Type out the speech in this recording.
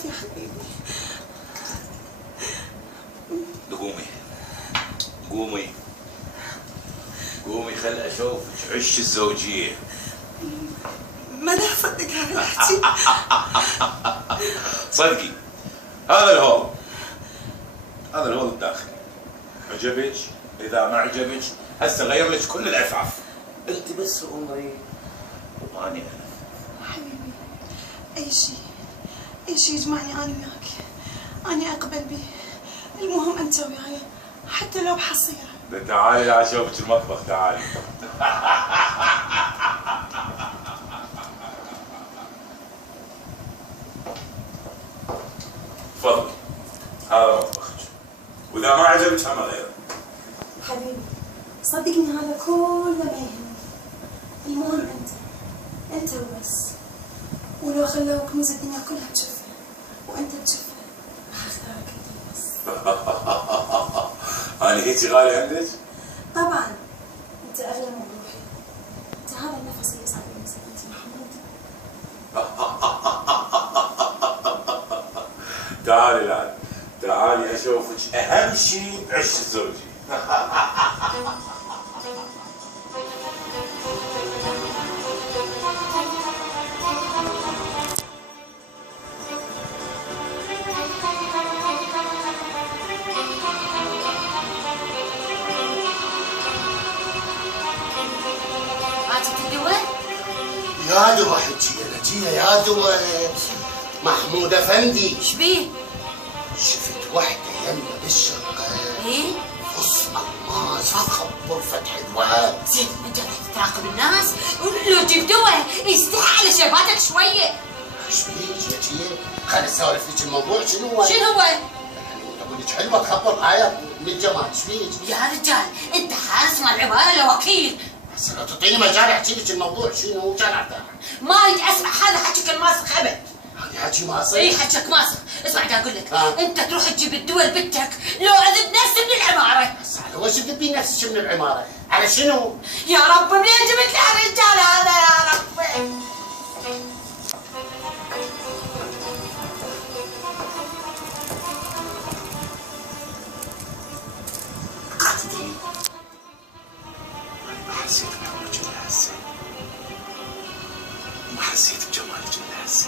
عارف يا حبيبي. قومي قومي قومي، خل اشوفك عش الزوجيه. ما انا اصدق هاي اختي. صدقي، هذا الهول، هذا الهول الداخلي. عجبك؟ اذا ما عجبك هسه غير لك كل العفاف. انت بس امري واني انا. حبيبي اي شيء يجمعني انا وياك اني اقبل به. المهم انت وياي حتى لو بحصيره. تعالي اشوفك المطبخ، تعالي. تفضلي، هذا مطبخك، واذا ما عجبك هم غيره. حبيبي صدقني هذا كله ما يهمني، المهم انت وبس. ولو خلوك كنوز الدنيا كلها بجفة وانت بجفة راح اختارك انت بس. انا هيك غالي عندك؟ طبعا انت اغلى من روحي، انت هذا النفس اللي يصعد من انت محمود. تعالي الان، تعالي اشوفك اهم شيء بعش الزوجي. يا دوا حجية نجية يا دوا محمود افندي. ايش بيه؟ شفت وحدة يمنا بالشقة. ايه؟ قص الماس خبر فتح الباب. زين انت رح تراقب الناس؟ لو جيب دواء يستحي على شباتك شوية. ايش بيك نجية؟ خليني اسولف لك الموضوع شنو هو؟ شنو هو؟ يعني اقول لك حلوة تخبر معايا من جمال ايش بيك؟ يا رجال انت حارس مال العمارة لو وكيل. بس لو تعطيني مجال احكي لك الموضوع شنو كان ارتاح. ما اريد اسمع هذا حكيك الماسخ ابد. هذا حكي ماسخ؟ اي حكيك ماسخ. اسمع بدي اقول لك انت تروح تجيب الدواء لبنتك لو اذب نفسي من العمارة. بس على وش تذبين نفسك من العمارة؟ على شنو؟ يا رب منين جبت لي هالرجال هذا يا رب؟ تدري ما حسيت بحبك الا هسه، ما حسيت بجمالك الا هسه.